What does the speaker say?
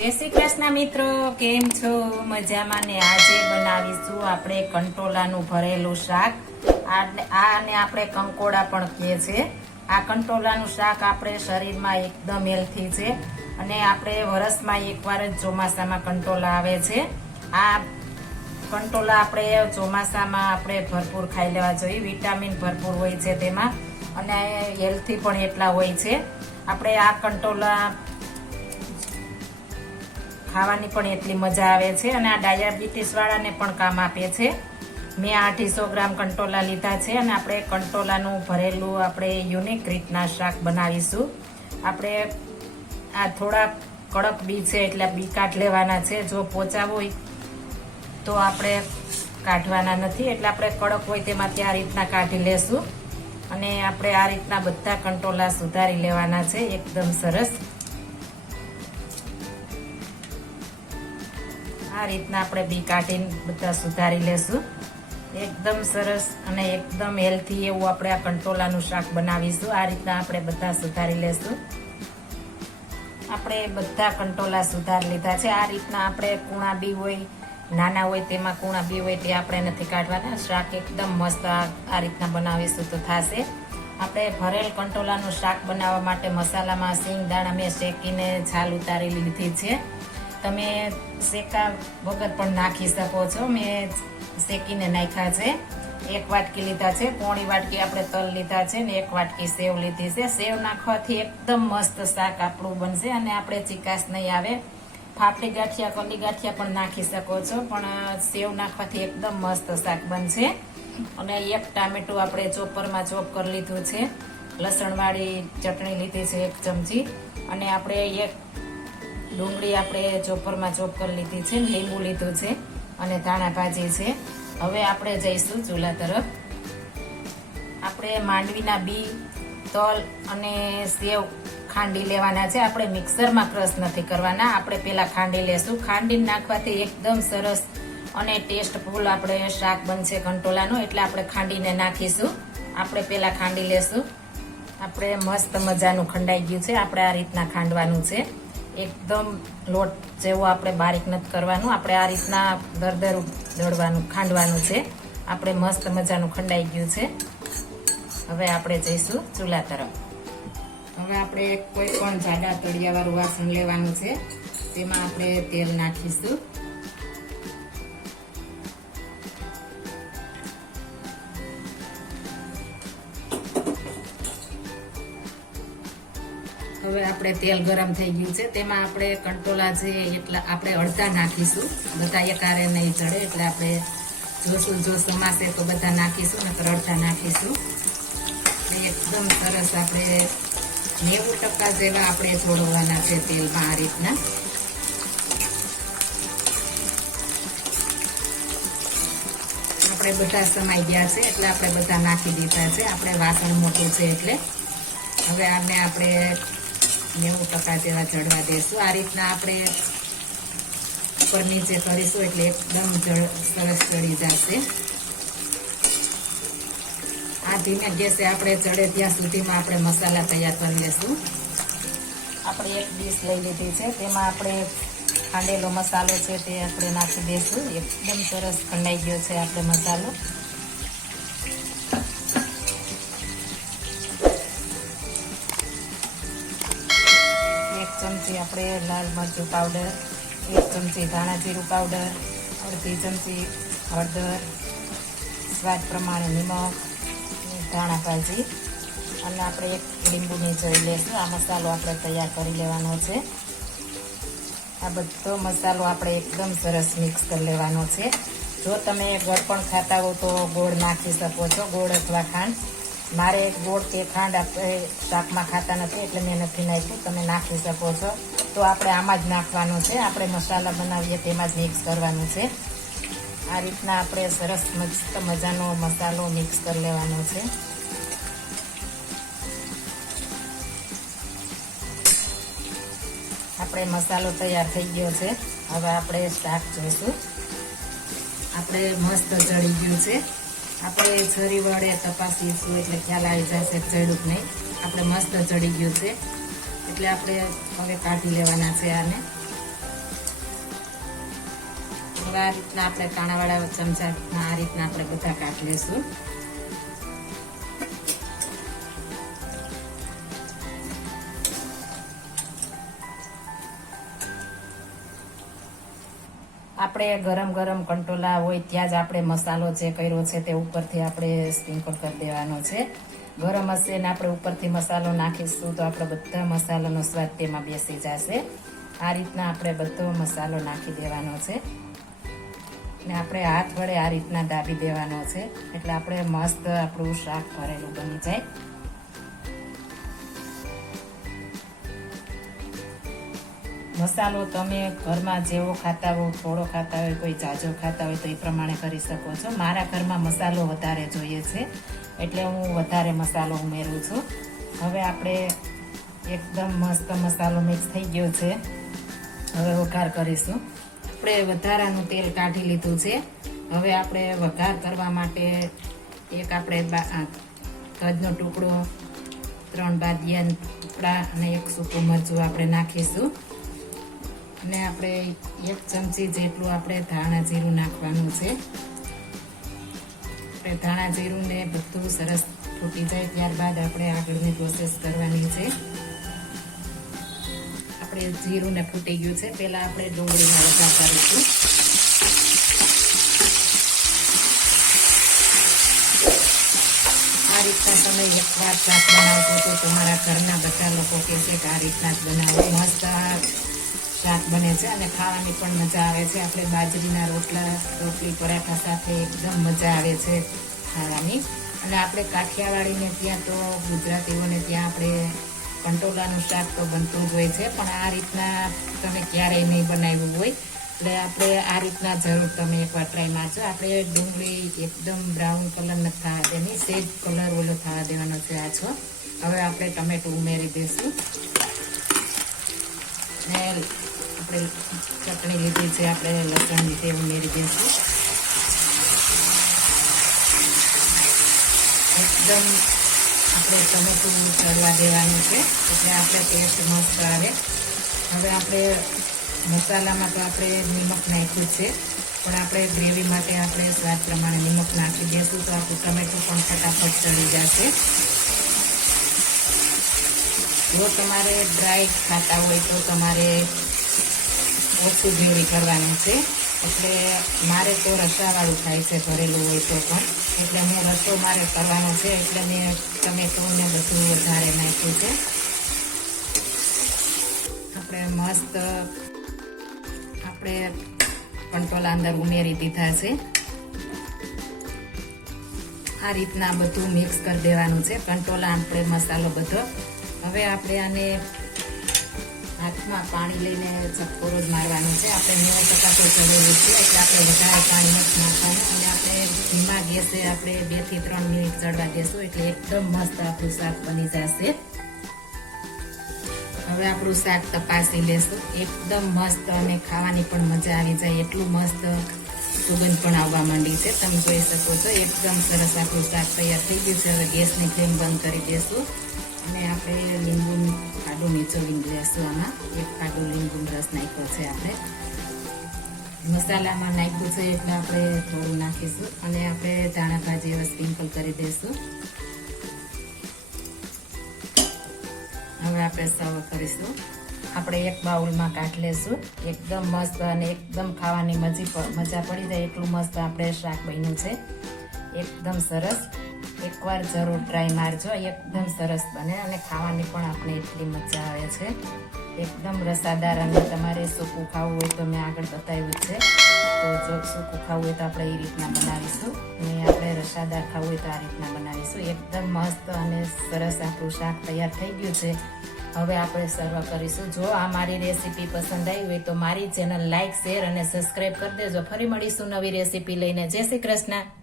જય શ્રી કૃષ્ણ મિત્રો, કેમ છો? મજામાં ને આજે બનાવીશું આપણે કંટોલાનું ભરેલું શાક. આને આપણે કંકોડા પણ કહે છે આ કંટોલાનું શાક આપણે શરીરમાં એકદમ હેલ્થી છે અને આપણે વરસમાં એકવાર જ ચોમાસામાં કંટોલા આવે છે. આ કંટોલા આપણે ચોમાસામાં આપણે ભરપૂર ખાઈ લેવા જોઈએ. વિટામિન ભરપૂર હોય છે તેમાં અને હેલ્થી પણ એટલા હોય છે. આપણે આ કંટોલા ખાવાની પણ એટલી મજા આવે છે અને આ ડાયાબિટીસ વાળાને પણ કામ આપે છે. મેં અઢીસો ગ્રામ કંટોલા લીધા છે અને આપણે કંટોલાનું ભરેલું આપણે યુનિક રીતના શાક બનાવીશું. આપણે આ થોડા કડક બી છે એટલે બી કાઢ લેવાના છે. જો પોચા હોય તો આપણે કાઢવાના નથી. એટલે આપણે કડક હોય તેમાંથી આ રીતના કાઢી લેશું. અને આપણે આ રીતના બધા કંટોલા સુધારી લેવાના છે. એકદમ સરસ. આ રીતના આપણે બી કાઢીને બધા સુધારી લેશું. એકદમ સરસ અને એકદમ હેલ્થી એવું આપણે આ કંટોલાનું શાક બનાવીશું. આ રીતના આપણે બધા સુધારી લેશું. આપણે બધા કંટોલા સુધારી લીધા છે. આ રીતના આપણે કૂણા બી હોય, નાના હોય તેમાં કૂણા બી હોય તે આપણે નથી કાઢવાના. શાક એકદમ મસ્ત આ રીતના બનાવીશું તો થશે. આપણે ભરેલ કંટોલાનું શાક બનાવવા માટે મસાલામાં સિંગ, દાણા મેં શેકીને છાલ ઉતારી લીધી છે. તમે શેકા વગર પણ નાખી શકો છો. મેં શેકીને નાખ્યા છે. એક વાટકી લીધા છે. પોણી વાટકી આપણે તલ લીધા છે ને એક વાટકી સેવ લીધી છે. સેવ નાખવાથી એકદમ મસ્ત શાક આપણું બનશે અને આપણે ચિકાસ નહીં આવે. ફાફડી ગાંઠિયા કલી ગાંઠિયા પણ નાખી શકો છો. પણ સેવ નાખવાથી એકદમ મસ્ત શાક બનશે. અને એક ટામેટું આપણે ચોપરમાં ચોપ કરી લીધું છે. લસણવાળી ચટણી લીધી છે એક ચમચી. અને આપણે એક ડુંગળી આપણે ચોપરમાં ચોપ લીધી છે, લીંબુ લીધું છે અને ધાણા ભાજી છે. હવે આપણે જઈશું ચૂલા તરફ. આપણે માંડવીના બી, તલ અને સેવ ખાંડી લેવાના છે. આપણે મિક્સરમાં ક્રશ નથી કરવાના. આપણે પહેલાં ખાંડી લેશું. ખાંડી નાખવાથી એકદમ સરસ અને ટેસ્ટફુલ આપણે શાક બનશે કંટોલાનું. એટલે આપણે ખાંડીને નાખીશું. આપણે પહેલાં ખાંડી લેશું. આપણે મસ્ત મજાનું ખંડાઈ ગયું છે. આપણે આ રીતના ખાંડવાનું છે. એકદમ લોટ જેવો આપણે બારીક નથી કરવાનું. આપણે આ રીતના દરદર દળવાનું, ખાંડવાનું છે. આપણે મસ્ત મજાનું ખંડાઈ ગયું છે. હવે આપણે જઈશું ચૂલા તરફ. હવે આપણે કોઈ પણ જાડા તળિયાવાળું વાસણ લેવાનું છે. તેમાં આપણે તેલ નાખીશું. હવે આપણે તેલ ગરમ થઈ ગયું છે. તેમાં આપણે કંટોલા છે એટલા આપણે અડધા નાખીશું. બધા એકારે નહીં ચડે, એટલે આપણે જોશું જો સમાશે તો બધા નાખીશું નકર અડધા નાખીશું. એકદમ સરસ આપણે નેવું ટકા જેવા આપણે છોડવાના છે તેલમાં આ રીતના. આપણે બધા સમાઈ ગયા છે, એટલે આપણે બધા નાખી દીધા છે. આપણે વાસણ મોટું છે એટલે. હવે આને આપણે નેવું ટકા જેવા ચડવા દેશું. આ રીતના આપણે ઉપર નીચે કરીશું એટલે એકદમ જળ- સરસ ચડી જશે. આ ધીમે ગેસે આપણે ચડે ત્યાં સુધીમાં આપણે મસાલા તૈયાર કરી લેશું. આપણે એક ડીશ લઈ લીધી છે. તેમાં આપણે ખાંડેલો મસાલો છે તે આપણે નાખી દઈશું એકદમ સરસ ખંડાઈ ગયો છે આપણે મસાલો. ચમચી આપણે લાલ મરચું પાવડર એક ચમચી ધાણા જીરું પાવડર અડધી ચમચી હળદર, સ્વાદ પ્રમાણે નિમક ધાણા ભાજી. અને આપણે એક લીંબુની જોઈ લેશું આ મસાલો આપણે તૈયાર કરી લેવાનો છે. આ બધો મસાલો આપણે એકદમ સરસ મિક્સ કરી લેવાનો છે. જો તમે ગળપણ ખાતા હો તો ગોળ નાખી શકો છો. ગોળ અથવા ખાંડ. મારે એક ગોળ કે ખાંડ આપણે શાકમાં ખાતા નથી, એટલે મેં નથી નાખ્યું. તમે નાખી શકો છો. તો આપણે આમાં જ નાખવાનું છે. આપણે મસાલા બનાવીએ તેમાં જ મિક્સ કરવાનું છે. આ રીતના આપણે સરસ મસ્ત મજાનો મસાલો મિક્સ કરી લેવાનો છે. આપણે મસાલો તૈયાર થઈ ગયો છે. હવે આપણે શાક જોઈશું. આપણે મસ્ત ચડી ગયું છે. આપણે જરી વડે તપાસીએ છીએ, એટલે ખ્યાલ આવી જશે ચડ્યું નહીં. આપણે મસ્ત ચડી ગયું છે. એટલે આપણે હવે કાઢી લેવાના છે આને. આ રીતના આપણે કાણાવાળા ચમચા આ રીતના આપણે બધા કાઢી લઈશું. આપણે ગરમ ગરમ કંટોલા હોય ત્યાં જ આપણે મસાલો જે કર્યો છે તે ઉપરથી આપણે સ્પ્રિંકલ કરી દેવાનો છે. ગરમ હશે ને આપણે ઉપરથી મસાલો નાખીશું તો આપણે બધા મસાલાનો સ્વાદ તેમાં બેસી જશે. આ રીતના આપણે બધો મસાલો નાખી દેવાનો છે. ને આપણે હાથ વડે આ રીતના દાબી દેવાનો છે. એટલે આપણે મસ્ત આપણું શાક ભરેલું બની જાય. મસાલો તમે ઘરમાં જેવો ખાતા હો, થોડો ખાતા હોય, કોઈ જાજો ખાતા હોય તો એ પ્રમાણે કરી શકો છો. મારા ઘરમાં મસાલો વધારે જોઈએ છે, એટલે હું વધારે મસાલો ઉમેરું છું. હવે આપણે એકદમ મસ્ત મસાલો મિક્સ થઈ ગયો છે. હવે વઘાર કરીશું. આપણે વધારાનું તેલ કાઢી લીધું છે. હવે આપણે વઘાર કરવા માટે એક આપણે કદનો ટુકડો, ત્રણ બાદિયા ટુકડા અને એક સૂકું મરચું આપણે નાખીશું. અને આપણે એક ચમચી જેટલું આપણે ધાણા જીરું નાખવાનું છે. આપણે ધાણા જીરું ને બધું સરસ ફૂટી જાય ત્યારબાદ આપણે આગળની પ્રોસેસ કરવાની છે. આપણે જીરું ને ફૂટી ગયું છે. પહેલાં આપણે ડુંગળીના વઘાર કરીશું આ રીતના તમે એકવાર શાક બનાવશો તો તમારા ઘરના બધા લોકો કહેશે કે આ રીતના જ બનાવો. મસ્ત શાક બને છે અને ખાવાની પણ મજા આવે છે. આપણે બાજરીના રોટલા, રોટલી, પરાઠા સાથે એકદમ મજા આવે છે ખાવાની. અને આપણે કાઠિયાવાડીને ત્યાં તો ગુજરાતીઓને ત્યાં આપણે કંટોલાનું શાક તો બનતું જ હોય છે, પણ આ રીતના તમે ક્યારેય નહીં બનાવ્યું હોય. એટલે આપણે આ રીતના જરૂર તમે એકવાર ટ્રાય મારજો. આપણે ડુંગળી એકદમ બ્રાઉન કલર નથી થવા દેવાની, સેજ કલર ઓલો થવા દેવાનો છે આ છો. હવે આપણે ટમેટું ઉમેરી દઈશું. ને આપણે ચટણી લીધી છે, આપણે લસણ લીધે ઉમેરી દઈશું. એકદમ આપણે ટમેટું ચડવા દેવાનું છે, એટલે આપણે ટેસ્ટ મસ્ત આવે. હવે આપણે મસાલામાં તો આપણે નિમક નાખ્યું છે, પણ આપણે ગ્રેવી માટે આપણે સ્વાદ પ્રમાણે નિમક નાખી દઈશું તો આપણું ટમેટું પણ ફટાફટ ચડી જશે. જો તમારે ડ્રાય ખાતા હોય તો તમારે ઓછું ગ્રેવી કરવાનું છે. એટલે મારે તો રસાવાળું થાય છે ભરેલું હોય તો પણ. એટલે હું રસો મારે કરવાનો છે. એટલે મેં ટમેટું ને બધું વધારે નાખ્યું છે. આપણે મસ્ત આપણે કંટોલા અંદર ઉમેરી દીધા છે. આ રીતના બધું મિક્સ કરી દેવાનું છે. કંટોલા આપણે મસાલો બધો. હવે આપણે આને હાથમાં પાણી લઈને ચપકોરો જ મારવાનો છે. આપણે નેવું ટકા તો ચડેલું છે એટલે આપણે વધારે પાણી નથી નાખવાનું અને આપણે ધીમા ગેસે આપણે બેથી ત્રણ મિનિટ ચડવા દેશું એટલે એકદમ મસ્ત આપણું શાક બની જશે. હવે આપણું શાક તપાસી લેશું. એકદમ મસ્ત અને ખાવાની પણ મજા આવી જાય. એટલું મસ્ત સુગંધ પણ આવવા માંડી છે. તમે જોઈ શકો છો, એકદમ સરસ આપણું શાક તૈયાર થઈ ગયું છે. હવે ગેસની ફ્લેમ બંધ કરી દેશું. અને આપણે લીંબુ ખાડું નીચોવીને લેશું આમાં. એક ખાડું લીંબુ રસ નાખ્યો છે આપણે. મસાલામાં નાખ્યું છે એટલે આપણે થોડું નાખીશું અને આપણે ધાણા ભાજી હવે સ્પ્રિંકલ કરી દઈશું. હવે આપણે સર્વ કરીશું. આપણે એક બાઉલમાં કાઢ લેશું. એકદમ મસ્ત અને એકદમ ખાવાની મજી મજા પડી જાય. એટલું મસ્ત આપણે શાક બન્યું છે. એકદમ સરસ. એકવાર જરૂર ટ્રાય મારજો. એકદમ સરસ બને અને ખાવાની પણ આપણે એટલી મજા આવે છે. એકદમ રસાદાર અને તમારે સૂકું ખાવું હોય તો મેં આગળ બતાવ્યું છે. તો જો સૂકું ખાવું હોય તો આપણે એ રીતના બનાવીશું. અને આપણે રસાદાર ખાવું હોય તો આ રીતના બનાવીશું. એકદમ મસ્ત અને સરસ આપણું શાક તૈયાર થઈ ગયું છે. હવે આપણે સર્વ કરીશું. જો આ મારી રેસીપી પસંદ આવી હોય તો મારી ચેનલ લાઇક શેર અને સબસ્ક્રાઈબ કરી દેજો. ફરી મળીશું નવી રેસીપી લઈને. જય શ્રી કૃષ્ણ.